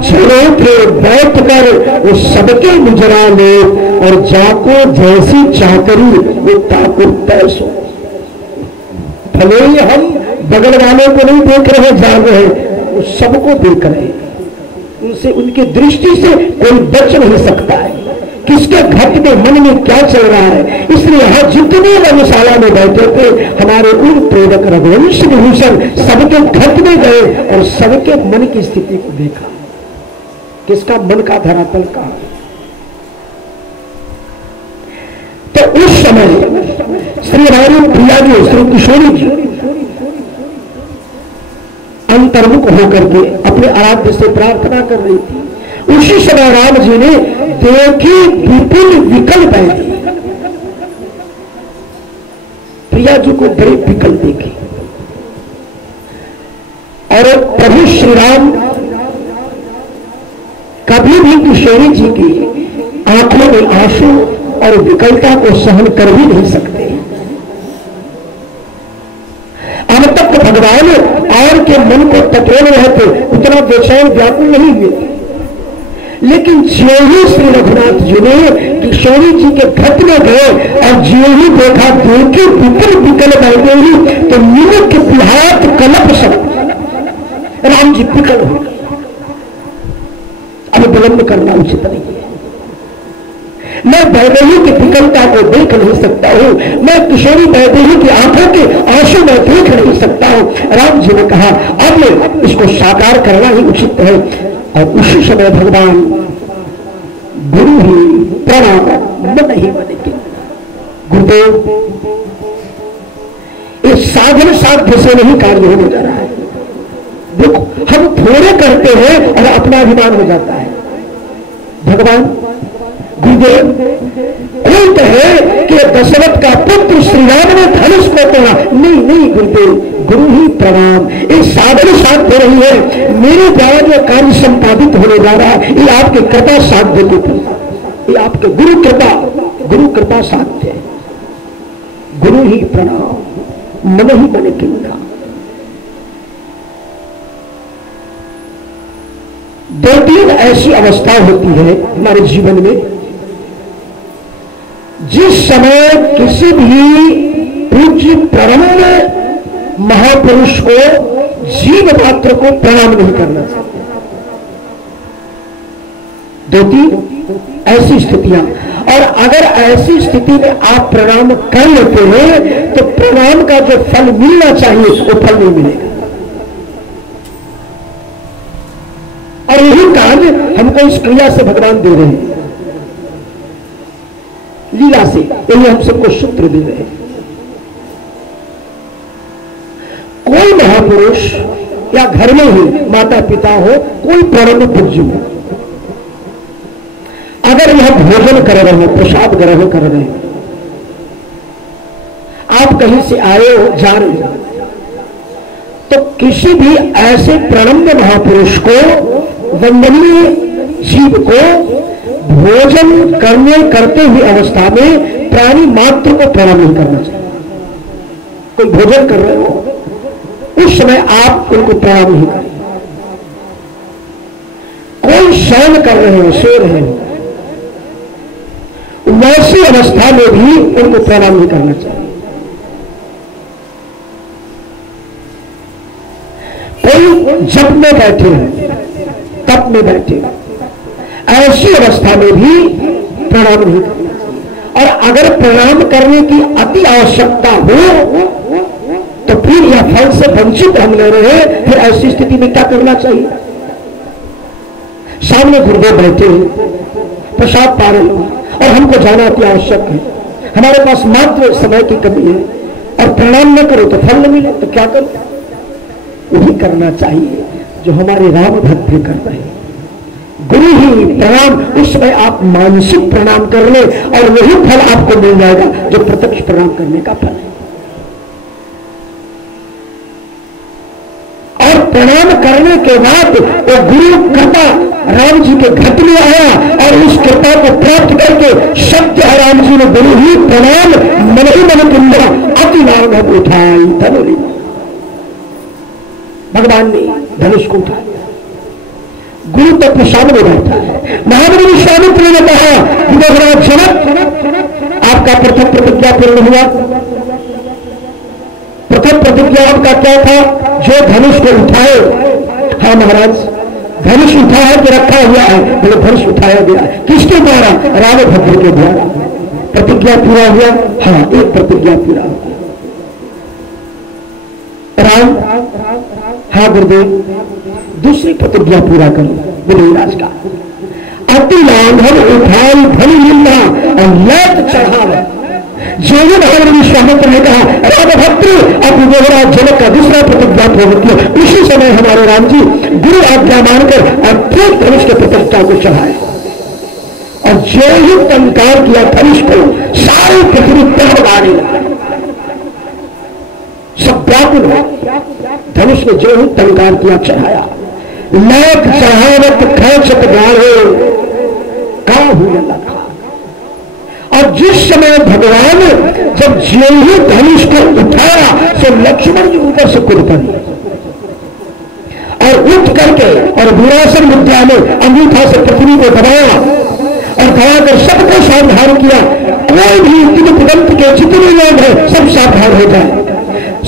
झरे थे बैठ कर वो सबके मुजरा ले, और जाको जैसी चाकरी वो ठाकुर तैसो। भले ही हम बगल वालों को नहीं देख रहे जान रहे, वो सबको देख रहे, उनसे उनकी दृष्टि से कोई बच नहीं सकता है किसके घट में मन में क्या चल रहा है। इसलिए यहां जितने गौशाला में बैठे थे हमारे उन प्रेरक रघुवंश विभूषण सबके घट में गए और सबके मन की स्थिति को देखा, किसका मन का धरातल कहां। तो उस समय श्री रानी प्रिया जी, श्री किशोरी जी अंतर्मुख होकर के अपने आराध्य से प्रार्थना कर रही थी। उसी समय राम जी ने देखी विपुल विकल बैठी, प्रिया जी को बड़ी विकल देखी, और प्रभु श्री राम कभी भी किशोरी जी की आंखों में आंसू और विकलता को सहन कर भी नहीं सकते। अब तक भगवान और के मन को टटोल रहे थे, उतना बेचैन व्याकुल नहीं हुए, लेकिन ज्यों ही श्री रघुनाथ जी ने किशोरी जी के घट में गए और ज्यों ही देखा देखी विकल विकल बैठे ही, तो निमित्त बिहात कलप सब राम जी विकल हो गए। अब विलंब करना उचित नहीं है। मैं वैदेही की विकलता को देख नहीं सकता हूं, मैं किशोरी वैदेही की आंखों के आंसू में देख नहीं सकता हूं। राम जी ने कहा अब इसको साकार करना ही उचित है। और उसी समय भगवान गुरु ही प्रणाम मन ही मन की, गुरुदेव इस साधन साध्य से नहीं कार्य होने जा रहा है। देखो हम थोड़े करते हैं और अपना अभिमान हो जाता है। भगवान गुरुदेव कोई कहे कि दशरथ का पुत्र श्री राम ने धनुष को तोड़ा, नहीं नहीं गुरुदेव, गुरु ही प्रणाम। ये साधन साध्य रही है, मेरे द्वारा जो कार्य संपादित होने जा रहा है ये आपकी कृपा साध्य की, ये आपके गुरु कृपा साध्य है। गुरु ही प्रणाम मन ही मन किंदा। दो तीन ऐसी अवस्था होती है हमारे जीवन में जिस समय किसी भी पूज्य परम महापुरुष को जीव मात्र को प्रणाम नहीं करना चाहिए। दो तीन ऐसी स्थितियां, और अगर ऐसी स्थिति में आप प्रणाम कर लेते हैं तो प्रणाम का जो फल मिलना चाहिए वो फल नहीं मिलेगा। और यही कार्य हमको इस क्रिया से भगवान दे रहे हैं, लीला से, यही हम सबको सूत्र दे रहे हैं। कोई महापुरुष या घर में ही माता पिता हो, कोई परम पूज्य हो, अगर यह भोजन कर रहे हैं, प्रसाद ग्रहण कर रहे हैं, आप कहीं से आए हो जा रहे हो, तो किसी भी ऐसे प्रणम्य महापुरुष को, वंदनीय जीव को भोजन करते हुए अवस्था में प्राणी मात्र को प्रणाम नहीं करना चाहिए। कोई भोजन कर रहे हो उस समय आप उनको प्रणाम नहीं करें। कोई शयन कर रहे हो, सो रहे हो, वैसी अवस्था में भी उनको प्रणाम नहीं करना चाहिए। कोई जप में बैठे हो, तप में बैठे हो, ऐसी अवस्था में भी प्रणाम नहीं करना चाहिए। और अगर प्रणाम करने की अति आवश्यकता हो तो फिर यह फल से वंचित हम ले रहे हैं, फिर ऐसी स्थिति में क्या करना चाहिए? सामने गुरुदेव बैठे हैं, प्रसाद पा रहे हो और हमको जाना अति आवश्यक है, हमारे पास मात्र समय की कमी है, और प्रणाम न करो तो फल न मिले तो क्या करो? वही करना चाहिए जो हमारे राम भक्त भी कर रहे हैं। गुरु ही प्रणाम, उस समय आप मानसिक प्रणाम कर ले और वही फल आपको मिल जाएगा जो प्रत्यक्ष प्रणाम करने का फल है। और प्रणाम करने के बाद वो गुरु कृपा राम जी के घट में आया और उस कृपा को प्राप्त करके सत्य राम जी ने गुरु ही प्रणाम मन ही मन कुंदा अति नाम उठाई धनुष। भगवान ने धनुष को उठाया, गुरु तत्व सामने बैठा है। महामुनि विश्वामित्र ने कहा कि महाराज जनक, आपका प्रथम प्रतिज्ञा पूर्ण हुआ। प्रथम प्रतिज्ञा आपका क्या था? जो धनुष को उठाए। हाँ महाराज, धनुष उठाया कि रखा हुआ है? बोले धनुष उठाया गया। किसके द्वारा? रामभद्र के द्वारा। प्रतिज्ञा पूरा हुआ? हाँ, एक प्रतिज्ञा पूरा हुआ। राम, हाँ गुरुदेव, दूसरी प्रतिज्ञा पूरा करो। बोले राज का अति लांघन उठाई भली निंदा और लत चढ़ावा। जो महाराज विश्वामित्र ने कहा रामभद्र अब महाराज जनक का दूसरा प्रतिज्ञा पूर्ण किया। उसी समय हमारे राम जी गुरु आज्ञा मानकर अत्यंत धनुष के प्रतिज्ञा को चढ़ाए और जो ही टंकार किया धनुष को, सारी पृथ्वी तड़पाने लगी, सब व्याकुल हो। धनुष ने जो ही टंकार किया चढ़ाया, लाख चढ़ावत खैचत गाढ़ो काहू लखा। और जिस समय भगवान जब जो ही धनुष को उठाया तो लक्ष्मण जी ऊपर से कूद पड़े और उठ करके और वीरासन मुद्रा में अंगूठा से पृथ्वी को दबाया और दबाकर सबको सावधान किया। कोई भी तीन पुदंत के जितने लोग हैं सब सावधान हो जाए।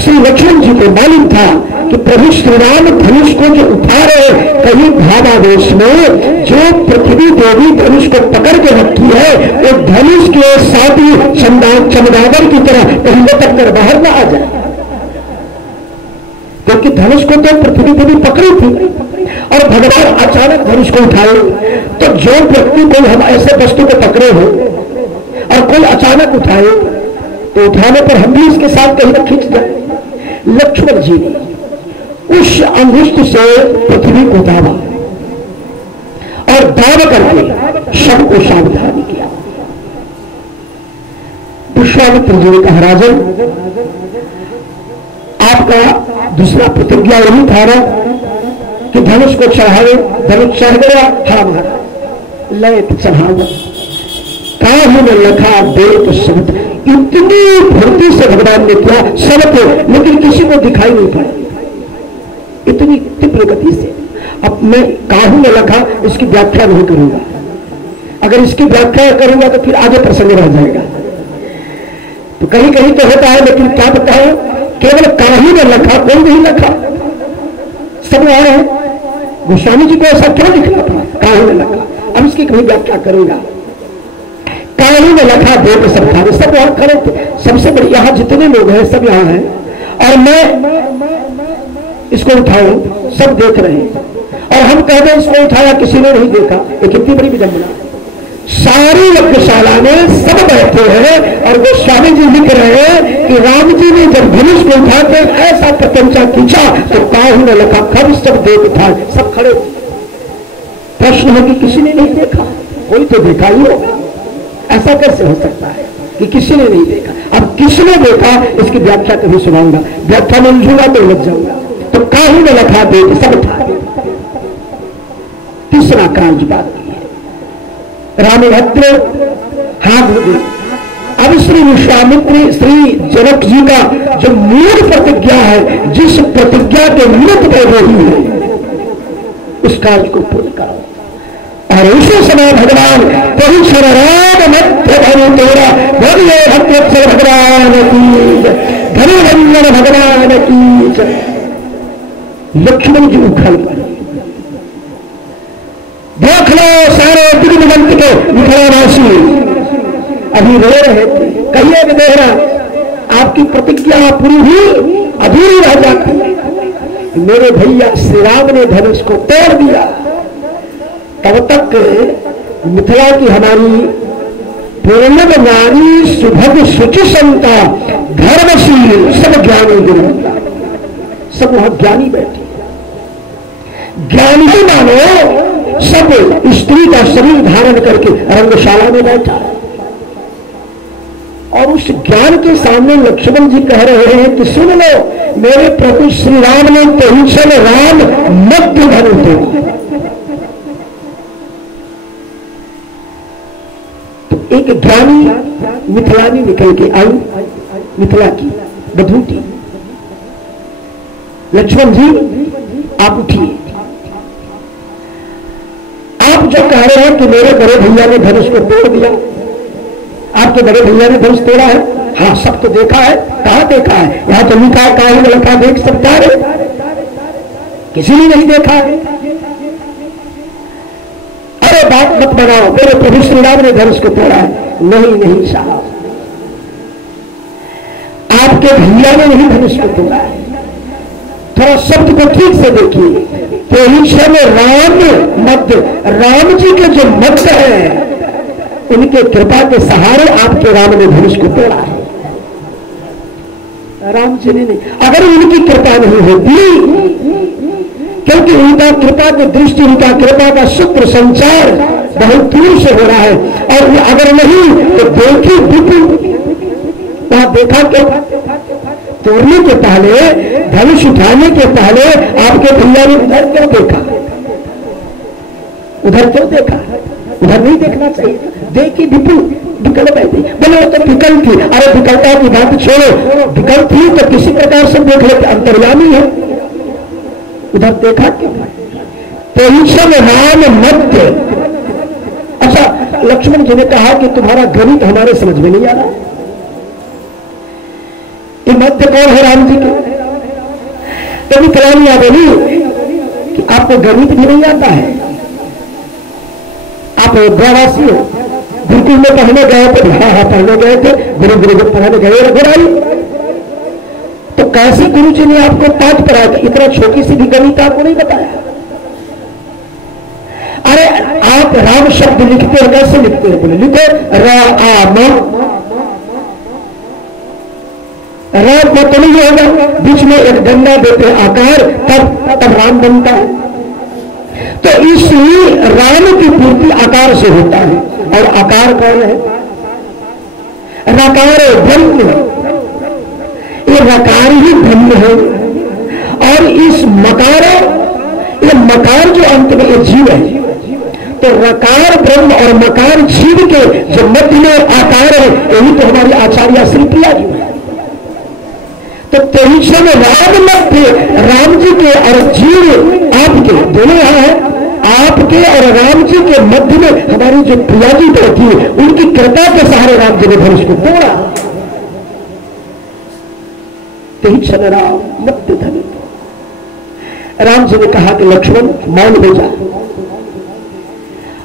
श्री लक्ष्मण जी को मालूम था कि प्रभु श्री राम धनुष को जो उठा रहे, कहीं भावावेश में जो पृथ्वी देवी धनुष को पकड़ के रखी है वो धनुष के साथ ही चमगादड़ की तरह कहीं लटक कर बाहर ना आ जाए, क्योंकि धनुष को तो पृथ्वी देवी पकड़ी थी और भगवान अचानक धनुष को उठाए। तो जो व्यक्ति कोई हम ऐसे वस्तु को पकड़े हो और कोई अचानक उठाए तो उठाने पर हम भी इसके साथ कहीं ना खींच जाए। लक्ष्मण जी ने उस अंगुष्ठ से पृथ्वी को दाबा और दाब करके सबको सावधान किया। विश्वामित्र जी ने कहा राजन, आपका दूसरा प्रतिज्ञा यही था ना कि धनुष को चढ़ावे। धनुष चढ़ गया? हाँ महाराज, लय चढ़ावा काहू में लखा देख शब्द। इतनी फुर्ती से भगवान ने किया सबको, लेकिन किसी को दिखाई नहीं पड़ा, इतनी तीव्र गति से। अब मैं काहू में लखा इसकी व्याख्या नहीं करूंगा, अगर इसकी व्याख्या करूंगा तो फिर आगे प्रसंग रह जाएगा। तो कहीं कहीं तो होता है, लेकिन क्या बताए, केवल काहू में लखा, कोई नहीं लखा, सब आए हैं। गोस्वामी जी को ऐसा क्यों लिखना था काहू में लखा? अब इसकी कहीं व्याख्या करूंगा। काहू में लखा देख सब था, सब वहां खड़े थे, सबसे बड़े यहाँ जितने लोग हैं सब यहाँ हैं और मैं इसको उठाऊं, सब देख रहे हैं और हम कहते हैं इसको उठाया, किसी ने नहीं देखा। ये कितनी बड़ी विडंबना। सारी यज्ञशाला में सब बैठे हैं और वो स्वामी जी लिख रहे हैं कि राम जी ने जब धनुष को उठा के ऐसा प्रपंचा खींचा तो काहू में लखा खब सब देख उठा, सब खड़े। प्रश्न है कि किसी ने नहीं देखा? कोई तो देखा ही होगा, ऐसा कैसे हो सकता है कि किसी ने नहीं देखा? अब किसने देखा इसकी व्याख्या कभी सुनाऊंगा, व्याख्या में उलझूंगा तो उलझ जाऊंगा। तो काहू में लखा देख सब उठा। तीसरा कांज बात रामभद्र, हाँ गुरुदेव। अब श्री विश्वामित्र श्री जनक जी का जो मूल प्रतिज्ञा है, जिस प्रतिज्ञा के मूल पे वही है, उस कार्य को पूर्ण करो। और उसी समय भगवान प्रभु श्री राम मध्य धनु तेरा भव्य भक्त भगवान की धनुरंजन भगवान की। लक्ष्मण जी उखल पड़े। देख लो सारे दिग्विजंत के मिथिलावासी अभी रो रहे थे। कहिए विदेहरा, आपकी प्रतिज्ञा पूरी हुई, अधूरी रह जाती। मेरे भैया श्री राम ने धनुष को तोड़ दिया। तब तक मिथिला की हमारी पूर्ण नारी सुभग शुचि संता धर्मशील सब ज्ञानी गिरंता, सब वहां ज्ञानी बैठे। ज्ञानी ही मानो सब स्त्री का शरीर धारण करके रंगशाला में बैठा है और उस ज्ञान के सामने लक्ष्मण जी कह रहे हैं कि सुन लो, मेरे प्रभु श्री राम ने पेंशन राम मध्य धनु तोड़ा। तो एक ज्ञानी मिथिलानी निकल के आई, मिथिला की बधूटी। लक्ष्मण जी आप उठिए। जो कह रहे हैं कि मेरे बड़े भैया ने धनुष को तोड़ दिया, आपके बड़े भैया ने धनुष तोड़ा है? हाँ, सब तो देखा है। कहां देखा है? यहां तो लिखा है काहे लड़का देख सकता है, किसी ने नहीं देखा है। अरे बात मत बनाओ, मेरे प्रभु श्री राम ने धनुष को तोड़ा है। नहीं नहीं साहब, आपके भैया ने नहीं धनुष को तोड़ा है। थोड़ा शब्द को ठीक से देखिए। तो राम मध्य, राम जी के जो मध्य है, उनके कृपा के सहारे आपके राम ने धनुष को तोड़ा है। राम जी ने नहीं। अगर उनकी कृपा नहीं होती, क्योंकि उनका कृपा की दृष्टि, उनका कृपा का सूत्र संचार बहुत दूर से हो रहा है, और अगर नहीं तो देखी विपुल। वहां देखा क्या? तोड़ने के पहले, धनुष उठाने के पहले आपके भैया ने उधर क्यों देखा? उधर क्यों देखा? उधर नहीं देखना चाहिए। देखी विपुल, विकल बैठी। बोले वो तो विकल थी। अरे विकलता की बात छोड़ो, विकल थी तो किसी प्रकार से देख लेते, अंतर्यामी है। उधर देखा क्यों? तेईसम राम मध्य। अच्छा, लक्ष्मण जी ने कहा कि तुम्हारा गणित हमारे समझ में नहीं आ रहा। ये मध्य कौन है राम जी के? तभी कलानिया बोली कि आपको गणित भी नहीं आता है, आप अयोध्यावासी हो। गुरुकुल में पढ़ने गए थे? हाँ पढ़ने गए थे। गुरु पढ़ने गए रघुराई। तो कैसे गुरु जी ने आपको पाठ पढ़ाया? इतना छोटी सी भी गणित आपको नहीं बताया। अरे आप राम शब्द लिखते हो, कैसे लिखते हो? बोले लिखो राम। राम तो नहीं होगा, बीच में एक डंडा देते आकार, तब राम बनता है। तो इस राम की पूर्ति आकार से होता है। और आकार कौन है? रकार ब्रह्म। ये रकार ही ब्रह्म है। और इस मकार, ये मकार जो अंत में ये जीव है, तो रकार ब्रह्म और मकार जीव के जो मध्य में आकार है, यही तो हमारी आचार्य श्री प्रिया जी है। तो तेईसम राम मध्य, राम जी के और जीव आपके दोनों यहां है। आपके और राम जी के मध्य में हमारी जो प्रिया जी बैठी है, उनकी कृपा के सहारे राम जी ने धनुष को तोड़ा। तेईसम राम मध्य धनुष। राम जी ने कहा कि लक्ष्मण मौन हो जा।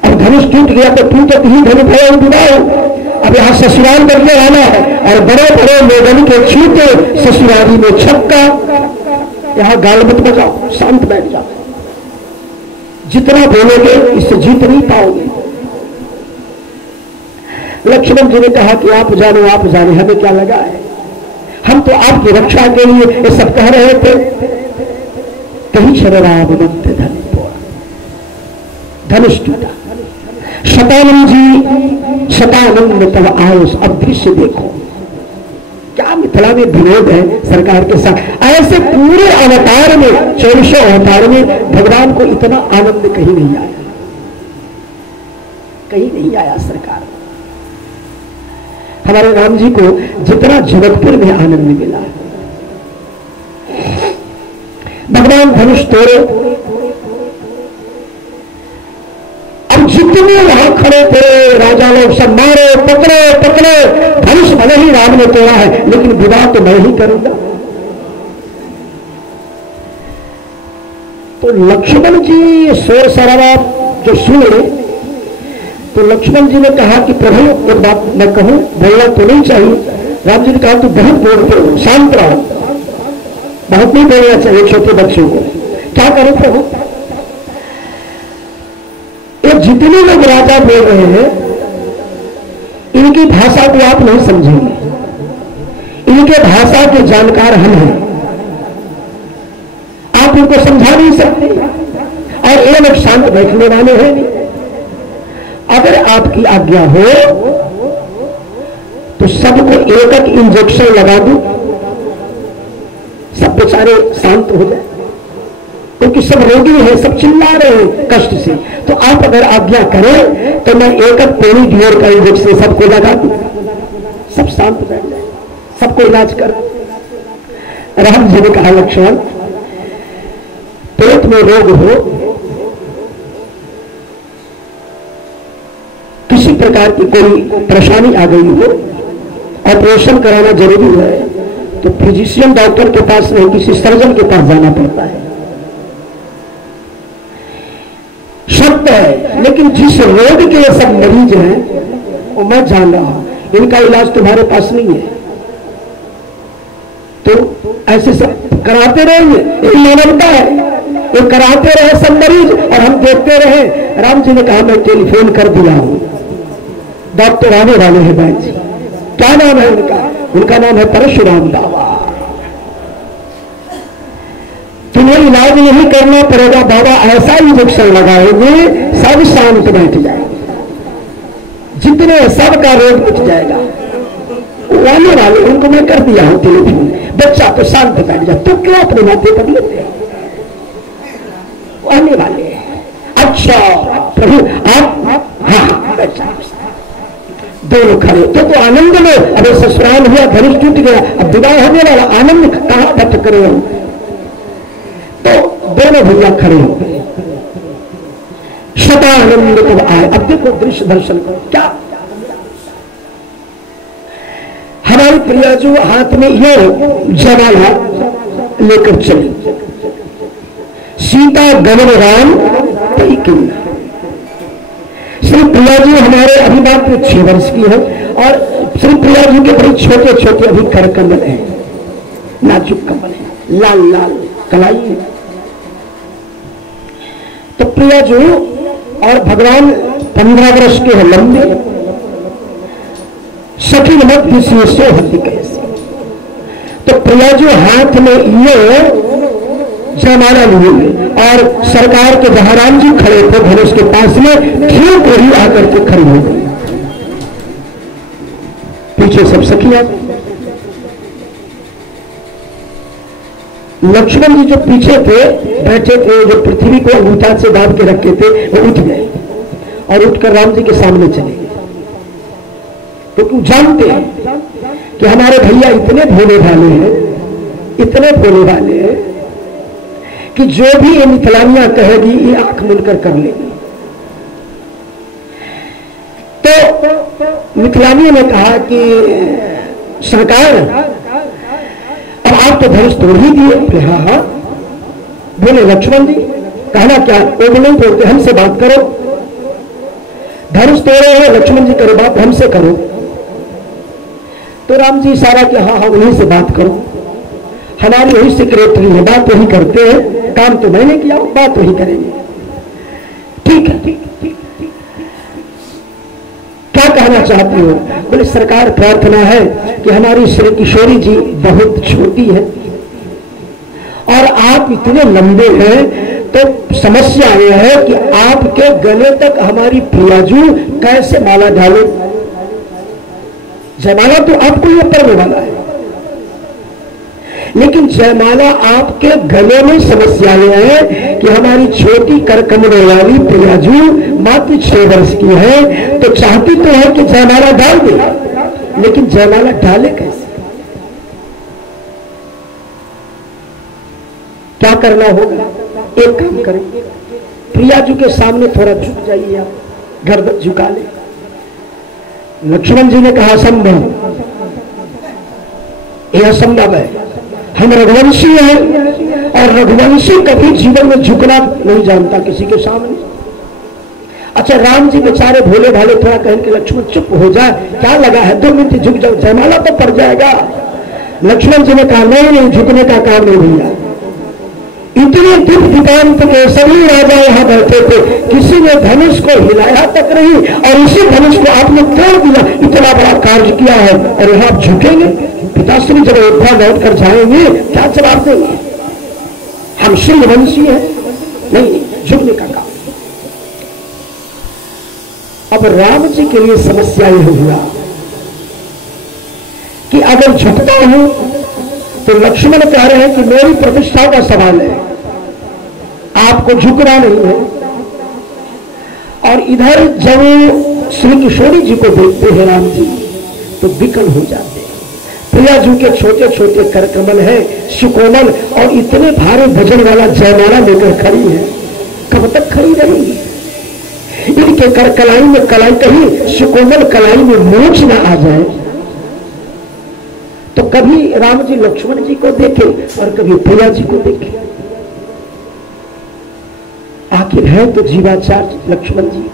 अब धनुष टूट गया तो टूटत ही धनु भय विदाओ। अब यहां ससुराल बनने वाला है, और बड़े बड़े लोगन के छूटे ससुराली में छक्का। यहां गाल मत बजाओ, शांत बैठ जाओ। जितना बोलोगे इससे जीत नहीं पाओगे। लक्ष्मण जी ने कहा कि आप जाने, हमें क्या लगा है? हम तो आपकी रक्षा के लिए ये सब कह रहे थे। कहीं शराब धनुष टूटा। शतानंद जी, शतानंद तब आयुष। अब दृश्य देखो, क्या मिथिला में विरोध है सरकार के साथ। ऐसे पूरे अवतार में, 24 अवतार में भगवान को इतना आनंद कहीं नहीं आया, कहीं नहीं आया सरकार। हमारे राम जी को जितना जनकपुर में आनंद मिला, भगवान धनुष तोड़े। अब जितने वहां खड़े थे राजा लोग सब मारे, पकड़े। धनुष भले ही राम ने तोड़ा है, लेकिन विवाह तो मैं ही करूंगा। तो लक्ष्मण जी शोर शराबा जो सुने, तो लक्ष्मण जी ने कहा कि प्रभु एक बात मैं कहूं, बोलना तो नहीं चाहिए। राम जी ने कहा तू बहुत बोलते हो, शांत रहो, बहुत नहीं बोलना चाहिए छोटे बच्चों को। क्या करो प्रभु? ये जितने लोग राजा बोल रहे हैं, इनकी भाषा को आप नहीं समझेंगे। इनके भाषा के जानकार हम हैं, आप इनको समझा नहीं सकते। और ये लोग शांत बैठने वाले हैं नहीं। अगर आपकी आज्ञा हो तो सबको एक इंजेक्शन लगा दूं, सब बेचारे शांत हो जाए, क्योंकि सब रोगी हैं, सब चिल्ला रहे हैं कष्ट से। तो आप अगर आज्ञा करें तो मैं एक पेनिडियर का इंजेक्शन सबको लगा दूं, सब शांत बैठ जाए, सबको इलाज कर। राम जी ने कहा लक्ष्मण, पेट में रोग हो प्रकार की कोई परेशानी आ गई हो, ऑपरेशन कराना जरूरी है, तो फिजिशियन डॉक्टर के पास नहीं, किसी सर्जन के पास जाना पड़ता है। सत्य है, लेकिन जिस रोग के ये सब मरीज हैं वो मैं जान रहा हूं, इनका इलाज तुम्हारे पास नहीं है, तो ऐसे सब कराते रहेंगे। ये मानवता है, ये कराते रहे सब मरीज और हम देखते रहे। राम जी ने कहा मैं टेलीफोन कर दिया हूं, डॉक्टर आने वाले हैं बैठ जी। क्या नाम है उनका? उनका नाम है परशुराम बाबा। तुम्हें इलाज नहीं करना पड़ेगा बाबा, ऐसा इंजेक्शन लगाएंगे सब शांत बैठ जाएंगे, जितने सबका रोग मिट जाएगा। वो आने वाले, उनको मैं कर दिया हूं टेलीफोन, बच्चा तो शांत बैठ जाए, तो क्यों अपने माथे पर लेते? वो आने वाले हैं। अच्छा प्रभु आप, हाँ बच्चा दोनों खड़े तो आनंद लो। अबे ससुराल हुआ, धनुष टूट गया, अब विवाह होने वाला, आनंद कहां व्यक्त करे हो? तो दोनों भैया खड़े हो गए, सदा आनंद कब आए। अब देखो दृश्य दर्शन करो, क्या हमारी प्रिया जो हाथ में ये जमाला लेकर चली, सीता गमन राम तई किन्ना। श्री प्रिया जी हमारे अभी मात्र 6 वर्ष की है और श्री प्रिया जी के बड़े छोटे छोटे अभी कर कमल है, नाजुक कमल है, लाल लाल कलाई है। तो प्रिया जी और भगवान 15 वर्ष के हैं, लंबे सखी मध्य से हल्दी कैसे। तो प्रिया जी हाथ में ये जयमाला लिए और सरकार के जहां राम जी खड़े थे धनुष के पास में, ठीक वही आकर के खड़ी हो गई। पीछे सब सखियां, लक्ष्मण जी जो पीछे थे बैठे थे, जो पृथ्वी को अंगूठा से दाब के रखे थे, वो उठ गए और उठकर राम जी के सामने चले गए, क्योंकि जानते हैं कि हमारे भैया इतने भोले भाले हैं, इतने भोले भाले हैं कि जो भी ये मिथिलानियां कहेगी ये आंख मिलकर कर लेगी। तो मिथिलानियों ने कहा कि सरकार अब आप तो धनुष तोड़ ही दिए। हाँ हाँ बोले लक्ष्मण जी, कहना क्या? वो भी नहीं तोड़ते, हमसे बात करो। धनुष तोड़े हैं, लक्ष्मण जी करो बात, हमसे करो। तो राम जी इशारा कि हाँ हाँ उन्हीं से बात करो, हमारी वही सेक्रेटरी है, बात वही करते हैं, काम तो मैंने किया, बात वही करेंगे। ठीक है, क्या कहना चाहती हो? बोले सरकार प्रार्थना है कि हमारी श्री किशोरी जी बहुत छोटी है और आप इतने लंबे हैं, तो समस्या यह है कि आपके गले तक हमारी प्रियाजू कैसे माला डाले। जयमाला तो आपको ही पड़ने वाला है, लेकिन जयमाला आपके गले में समस्या यह है कि हमारी छोटी करकमरे वाली प्रियाजू मात्र 6 वर्ष की है, तो चाहती तो है कि जयमाला डाल दे, लेकिन जयमाला डाले कैसे? क्या करना होगा? एक काम करें, प्रियाजू के सामने थोड़ा झुक जाइए, आप गर्दन झुका ले। लक्ष्मण जी ने कहा संभव, यह संभव है, हम रघुवंशी हैं और रघुवंशी कभी जीवन में झुकना नहीं जानता किसी के सामने। अच्छा राम जी बेचारे भोले भाले थोड़ा कहें कि लक्ष्मण चुप हो जा, क्या लगा है, 2 मिनट झुक जाओ, जयमाला तो पड़ जाएगा। लक्ष्मण जी ने कहा नहीं नहीं, झुकने का काम नहीं भैया। इतने दुख दिगांत के सभी राजा यहां बैठे थे, किसी ने धनुष को हिलाया तक नहीं और इसी धनुष को आपने तोड़ दिया, इतना बड़ा कार्य किया है और यहां आप झुकेंगे? पिताश्री जब अयोध्या लौट कर जाएंगे क्या जवाब देंगे? हम श्रीवंशी हैं, नहीं झुकने का काम। अब राम जी के लिए समस्या यह हुआ कि अगर झुकता हूं तो लक्ष्मण कह रहे हैं कि मेरी प्रतिष्ठा का सवाल है, आपको झुकना नहीं है। और इधर जब श्री किशोरी जी को देखते हैं राम जी तो विकल हो जाते हैं। प्रिया जी के छोटे छोटे करकमल है, सुकोमल और इतने भारी वजन वाला जयमाला लेकर खड़ी है, कब तक खड़ी रहेंगी? के कर कलाई में कलाई, कहीं सुकोमल कलाई में मोच ना आ जाए। तो कभी राम जी लक्ष्मण जी को देखे और कभी प्रिया जी को देखे। आखिर है तो जीवाचार्य लक्ष्मण जी।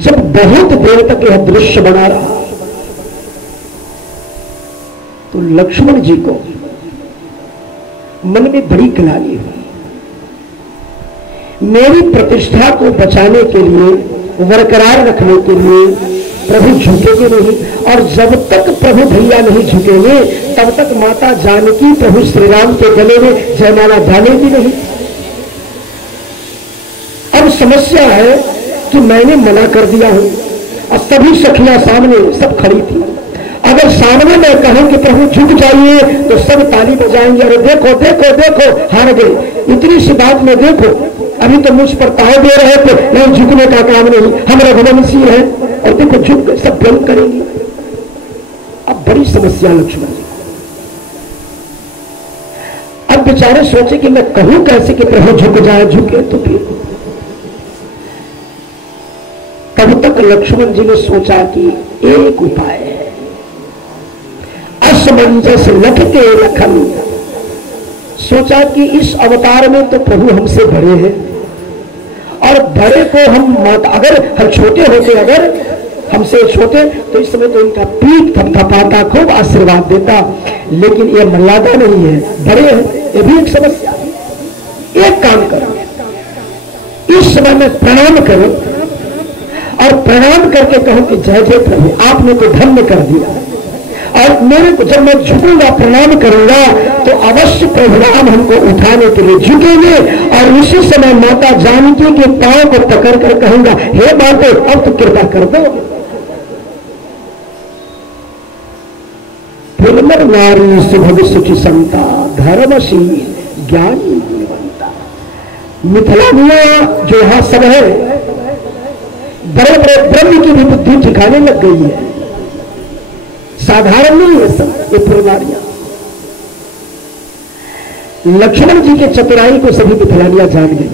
जब बहुत देर तक यह दृश्य बना रहा तो लक्ष्मण जी को मन में बड़ी ग्लानि हुई। मेरी प्रतिष्ठा को बचाने के लिए, बरकरार रखने के लिए प्रभु झुकेंगे नहीं, और जब तक प्रभु भैया नहीं झुकेंगे तब तक माता जानकी प्रभु श्री राम के गले में जयमाला डालेगी नहीं। अब समस्या है कि मैंने मना कर दिया हूं और सभी सखियां सामने सब खड़ी थी। अगर सामने मैं कहूं कि प्रभु झुक जाइए तो सब ताली बजाएंगे, अरे देखो देखो देखो हार गए। इतनी सी बात में देखो, अभी तो मुझ पर ताव दे रहे थे, नहीं झुकने का काम नहीं, हम रघुवंशी है, और देखो झुक गए, सब व्यंग करेंगे। अब बड़ी समस्या लक्ष्मण जी। अब बेचारे सोचे कि मैं कहूं कैसे कि प्रभु झुक जाए, झुके तो फिर। तब तक लक्ष्मण जी ने सोचा कि एक उपाय है। असमंजस लखते लखन, सोचा कि इस अवतार में तो प्रभु हमसे बड़े हैं, और बड़े को हम मत, अगर हम छोटे होते, अगर हमसे छोटे तो इस समय तो इनका पीठ थपथपाता, खूब आशीर्वाद देता, लेकिन ये मर्यादा नहीं है, बड़े हैं, ये भी एक समस्या है। एक काम करो, इस समय में प्रणाम करो और प्रणाम करके कहो कि जय जय प्रभु, आपने तो धन्य कर दिया, और मेरे को जब मैं झुकूंगा प्रणाम करूंगा तो अवश्य प्रभु राम हमको उठाने के लिए झुकेंगे, और उसी समय माता जानकी के पांव को पकड़ कर कहूंगा, हे माते अब तो कृपा कर दो। पुरमर नारी सुभग सुखी समता, धर्मशील ज्ञानी जीवंता। मिथिला में जो यहां सब है, बड़े बड़े ब्रह्म की भी बुद्धि ठिकाने लग गई है, साधारण नहीं है सब ये पुरनारियां। लक्ष्मण जी के चतुराई को सभी मिथिलानियां जान गई।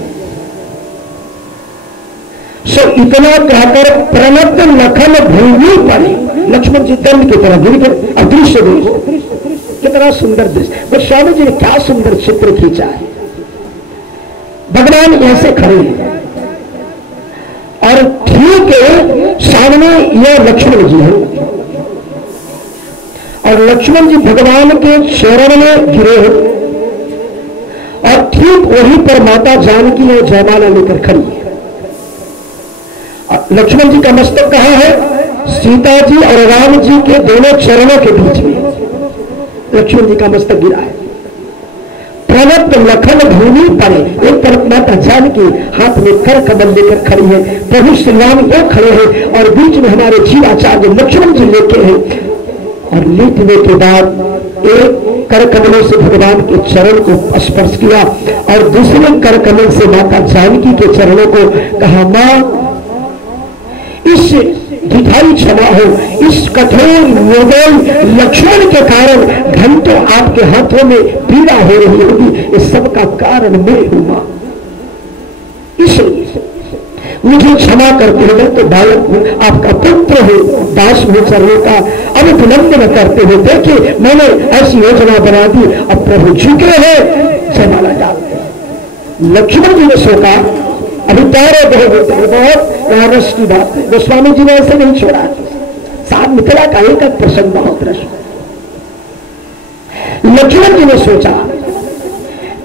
सो इतना कहकर प्रणत लखन भूमि पड़े, लक्ष्मण जी दंड की तरह गिर गए। अब दृश्य देखो कितना सुंदर दृश्य, गोस्वामी जी ने क्या सुंदर चित्र खींचा है। भगवान ऐसे खड़े हैं और ठीक है सामने यह लक्ष्मण जी है, और लक्ष्मण जी भगवान के चरण में गिरे हैं, और ठीक वहीं पर माता जानकी ने जयमाला लेकर खड़ी है। लक्ष्मण जी का मस्तक कहां है? सीता जी और राम जी के दोनों चरणों के बीच में लक्ष्मण जी का मस्तक गिरा है। प्रणत लखन भूमि पड़े, एक तरफ माता जानकी हाथ में कर कमल लेकर खड़ी है, प्रभु श्री राम ये खड़े हैं, और बीच में हमारे जीवाचार्य लक्ष्मण जी लेके हैं, और लेटने के बाद एक कर कमलों से भगवान के चरण को स्पर्श किया, और दूसरे कर कमल से माता जानकी के चरणों को कहा, मां इस दिखाई क्षमा हो, इस कठोर निर्दयी लक्ष्मण के कारण घंटों आपके हाथों में पीड़ा हो रही होगी, इस सब का कारण मैं हूं मां, इसलिए मुझे क्षमा करते हुए तो बालक हूं, आपका पुत्र हो, दास हूं चरणों का, अब विलंब न करते हुए देखिए मैंने ऐसी योजना बना दी, अब प्रभु झुके हैं, जयमाला डालते। लक्ष्मण जी ने सोचा अभी प्यारे बहे होते हैं, बहुत यहाँ रस की बात है, गोस्वामी जी ने ऐसे नहीं छोड़ा, साथ मिथिला का एक प्रसंग बहुत रस। लक्ष्मण जी ने सोचा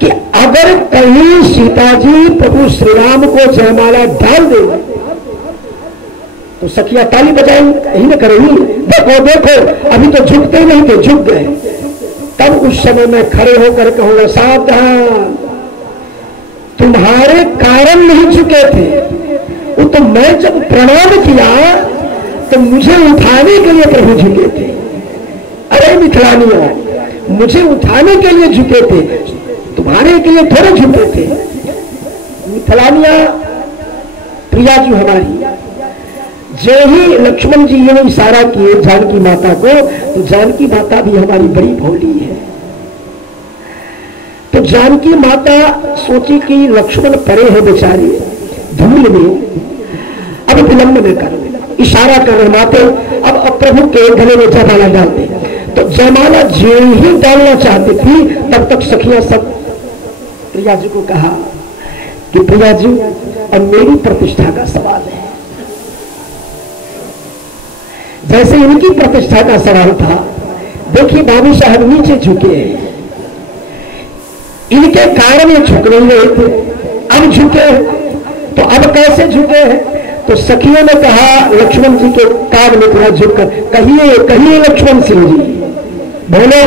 कि अगर कहीं सीता जी प्रभु श्री राम को जयमाला डाल दे तो सखिया ताली बजाएंगे, यही न करेंगी, देखो देखो अभी तो झुकते नहीं थे, झुक गए। तब उस समय मैं खड़े होकर कहूंगा, सावधान, तुम्हारे कारण नहीं झुके थे, वो तो मैं जब प्रणाम किया तो मुझे उठाने के लिए प्रभु झुके थे। अरे मिथिलानियों, मुझे उठाने के लिए झुके थे, तुम्हारे के लिए थोड़े झुके थे। मिथिलानिया प्रिया जी हमारी, जो ही लक्ष्मण जी ने इशारा किए जानकी माता को, तो जानकी माता भी हमारी बड़ी भोली है। तो जानकी माता सोची कि लक्ष्मण पड़े हैं बेचारे धूल में, अब विलंब न कर, इशारा कर रहे माते। अब प्रभु के गले में जयमाला डालते, तो जयमाला जो ही डालना चाहती थी तब तक सखियां सब प्रिया जी को कहा कि प्रिया जी अब मेरी प्रतिष्ठा का सवाल है। जैसे इनकी प्रतिष्ठा का सवाल था, देखिए बाबू साहब नीचे झुके हैं, इनके कारण ये झुक नहीं रहे थे, अब झुके। तो अब कैसे झुके हैं? तो सखियों ने कहा लक्ष्मण जी के कान में थोड़ा झुककर, कहिए कहिए लक्ष्मण सिंह जी, बोलो।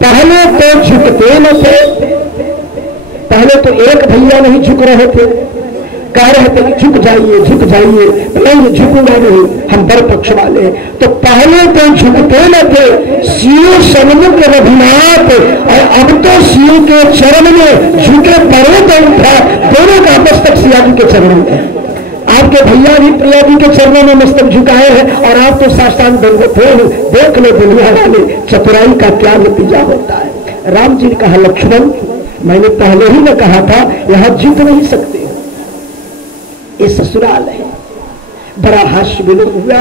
पहले तो झुकते न थे, पहले तो एक भैया नहीं झुक रहे थे, कह रहे थे कि झुक जाइए झुक जाइए, नहीं झुकूंगा नहीं, हम बर पक्ष वाले। तो पहले तो झुकते न थे, सीओ सन्मुख रघुनाथ, और अब तो सीओ के चरण में झुके पड़े तो उठा, दोनों का मस्तक सिया जी के चरणों में। आपके भैया भी प्रिया जी के चरणों में मस्तक झुकाए हैं, और आप तो साष्टांग दंडवत हो। देख लो दुनिया वाले चतुराई का क्या नतीजा होता है। राम जी ने कहा लक्ष्मण, मैंने पहले ही न कहा था यहां जीत नहीं सकते, ये ससुराल है। बड़ा हास्य विनोद हुआ।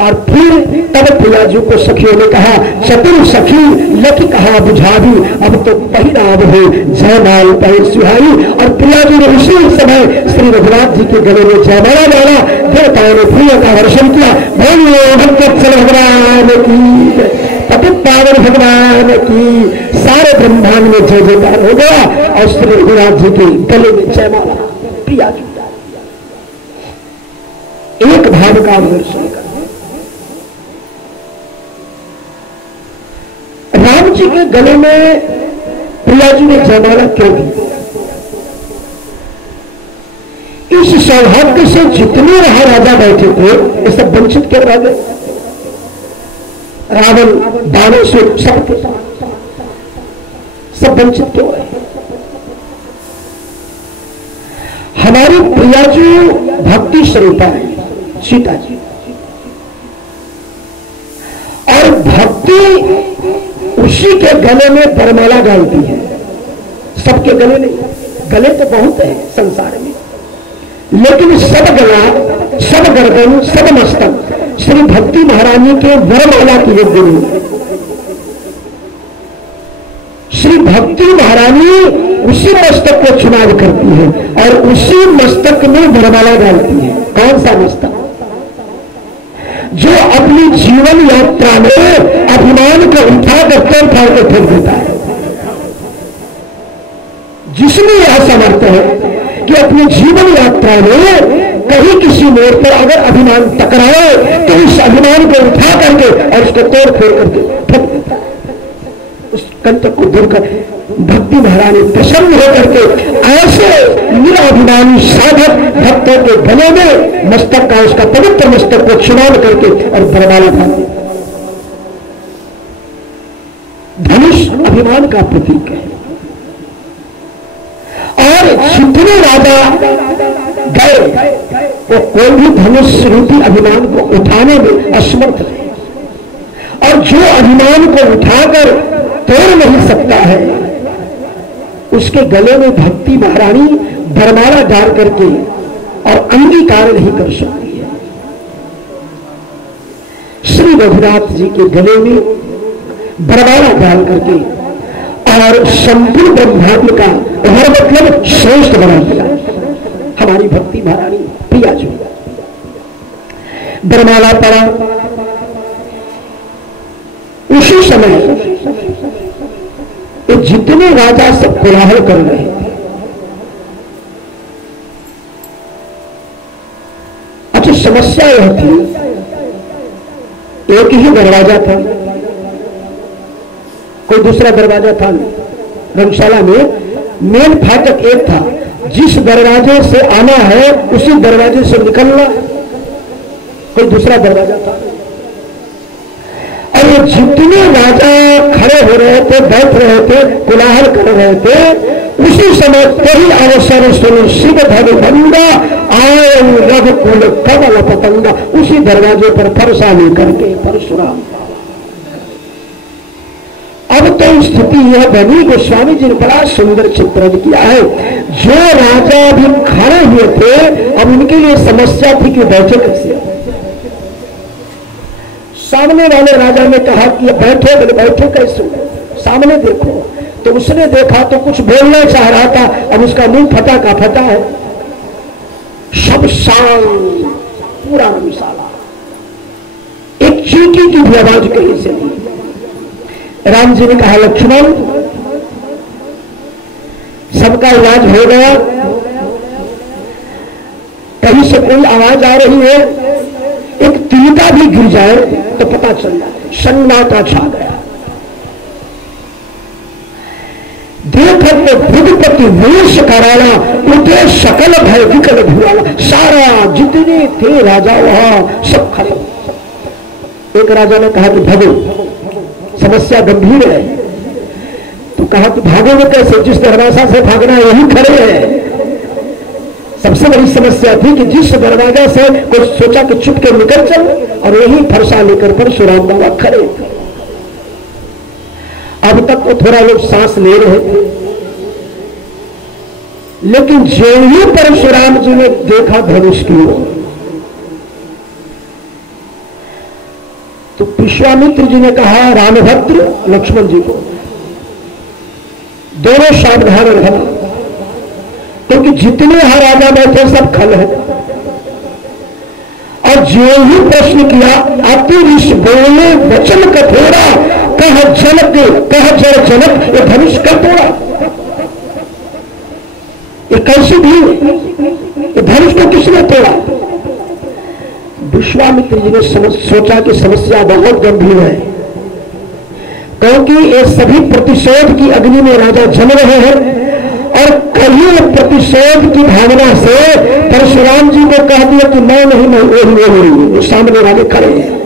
और फिर तब प्रिया जी को सखियों ने कहा, चतुर सखी लकी कहा बुझावी, अब तो पहिराव हो जयमाल पहन सुहाई। और प्रिया जी ने उसी समय श्री रघुनाथ जी के गले में जयमाला डाला, देवताओं ने प्रिय का वर्षन किया। भगवान की, पतित पावन भगवान की, सारे ब्रह्मांड में जय जयकार हो गया। और श्री रघुनाथ जी के गले में जयमाला प्रिया जी एक भाव का दर्शन कर। राम जी के गले में प्रिया जी ने जयमाला क्यों दी? इस सौभाग्य से जितने राजा बैठे थे ये सब वंचित क्यों रह गए? रावण दानों से सब वंचित क्यों है? हमारी प्रिया जी भक्ति स्वरूपा है सीता जी, और भक्ति उसी के गले में वरमाला डालती है, सबके गले नहीं। गले तो बहुत है संसार में, लेकिन सब गला, सब गर्दन, सब मस्तक श्री भक्ति महारानी के वरमाला की योग्य नहीं। श्री भक्ति महारानी उसी मस्तक को चुनाव करती है और उसी मस्तक में वरमाला डालती है। कौन सा मस्तक? जो अपनी जीवन यात्रा में अभिमान को उठाकर पैर फाड़ कर फेंक देता है। जिसमें यह समर्थ है कि अपनी जीवन यात्रा में कहीं किसी मोड़ पर अगर अभिमान टकराए तो इस अभिमान को उठा करके और उसको तोड़ फोड़ करके फेंक देता है, उस कंटक को दूर कर। भक्ति महारानी प्रसन्न होकर के ऐसे निराभिमानी साधक भक्तों के गले में मस्तक का, उसका पवित्र मस्तक को चुनाव करके और वरमाला डालते। धनुष अभिमान का प्रतीक है, और जितने राजा गए वो कोई भी धनुष रूपी अभिमान को उठाने में असमर्थ है, और जो अभिमान को उठाकर तोड़ नहीं सकता है उसके गले में भक्ति महारानी वरमाला डाल करके और अंगीकार नहीं कर सकती है। श्री रघुनाथ जी के गले में वरमाला डाल करके और संपूर्ण ब्रह्मांड का हर मतलब श्रेष्ठ बना दिया हमारी भक्ति महारानी प्रिया जी। वरमाला पड़ा, उसी समय जितने राजा सब कोलाहल कर रहे थे। अच्छा, समस्या यह थी एक ही दरवाजा था, कोई दूसरा दरवाजा था नहीं। रंगशाला में मेन फाटक एक था, जिस दरवाजे से आना है उसी दरवाजे से निकलना, कोई दूसरा दरवाजा था। और ये जितने राजा खड़े हो रहे थे, बैठ रहे थे, कोलाहल कर रहे थे, उसी समय कई अवसर सुन शिव धन भंगा आए रघुकुल कमल पतंगा, उसी दरवाजे पर फरसा लेकर के परशुराम। अब तो स्थिति यह बनी, गोस्वामी जी ने बड़ा सुंदर चित्रण किया है। जो राजा भी खड़े हुए थे अब उनके लिए समस्या थी कि बैठे कैसे। सामने वाले राजा ने कहा कि बैठे, बोले बैठे कैसे, सामने देखो। तो उसने देखा तो कुछ बोलना चाह रहा था, अब उसका मुंह फटा का फटा है, सब शांत, पूरा मसाला, एक चींटी की भी आवाज कहीं से नहीं। राम जी ने कहा लक्ष्मण, सबका इलाज हो गया, कहीं से कोई आवाज आ रही है, एक तिनका भी गिर जाए तो पता चल जाए। सन्नाटा छा गया। देखत भुजपति वेश कराला, उठे सकल भय विकल भुआला। सारा जितने थे राजा वहां सब खत्म। एक राजा ने कहा कि भगो, समस्या गंभीर है। तो कहा कि भागोगे कैसे, जिस दरवाजा से भागना है वही खड़े हैं। सबसे बड़ी समस्या थी कि जिस दरवाजा से कुछ सोचा कि चुप के निकल चल, और वही फरसा लेकर परशुराम बाबा खड़े थे। अब तक तो थोड़ा लोग सांस ले रहे थे, लेकिन जो ही परशुराम जी ने देखा धनुष की ओर, तो विश्वामित्र जी ने कहा रामभद्र लक्ष्मण जी को, दोनों सावधान रहना, क्योंकि जितने यहां राजा बैठे सब खल है। और जो ही प्रश्न किया, अति ऋषि बोले वचन कठोरा, कह जनक कह जय जनक, ये धनुष का तोड़ा, ये कैसी भी, ये धनुष को किसने तोड़ा। विश्वामित्र जी ने सोचा कि समस्या बहुत गंभीर है, क्योंकि ये सभी प्रतिशोध की अग्नि में राजा जल रहे हैं, और कहीं प्रतिशोध की भावना से परशुराम जी को कह दिया कि मैं नहीं, मैं वही सामने वाले खड़े हैं।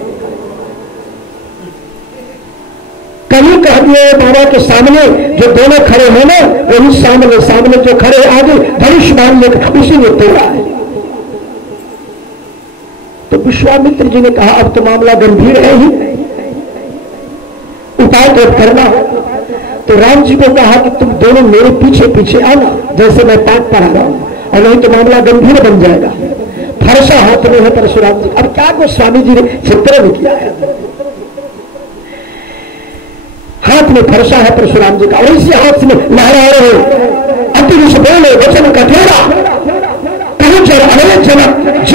कहीं कह दिए बाबा के सामने जो दोनों खड़े हैं ना, वही सामने सामने जो खड़े आगे धनुष मान लेकर उसी ने तोड़ा है। तो विश्वामित्र जी ने कहा अब तो मामला गंभीर है ही, उपाय तो करना हो। तो राम जी को कहा कि तुम दोनों मेरे पीछे पीछे आना, जैसे मैं पाठ पढ़ा रहा हूं, और नहीं तो मामला गंभीर बन जाएगा। फरसा हाथ में है परशुराम जी। अब क्या गोस्वामी जी ने चित्र में किया है, हाथ में फरसा है परशुराम जी का, और इसी हाथ में लहरा रहे अति बोले वचन कठोरा, कहो जर अरे जनक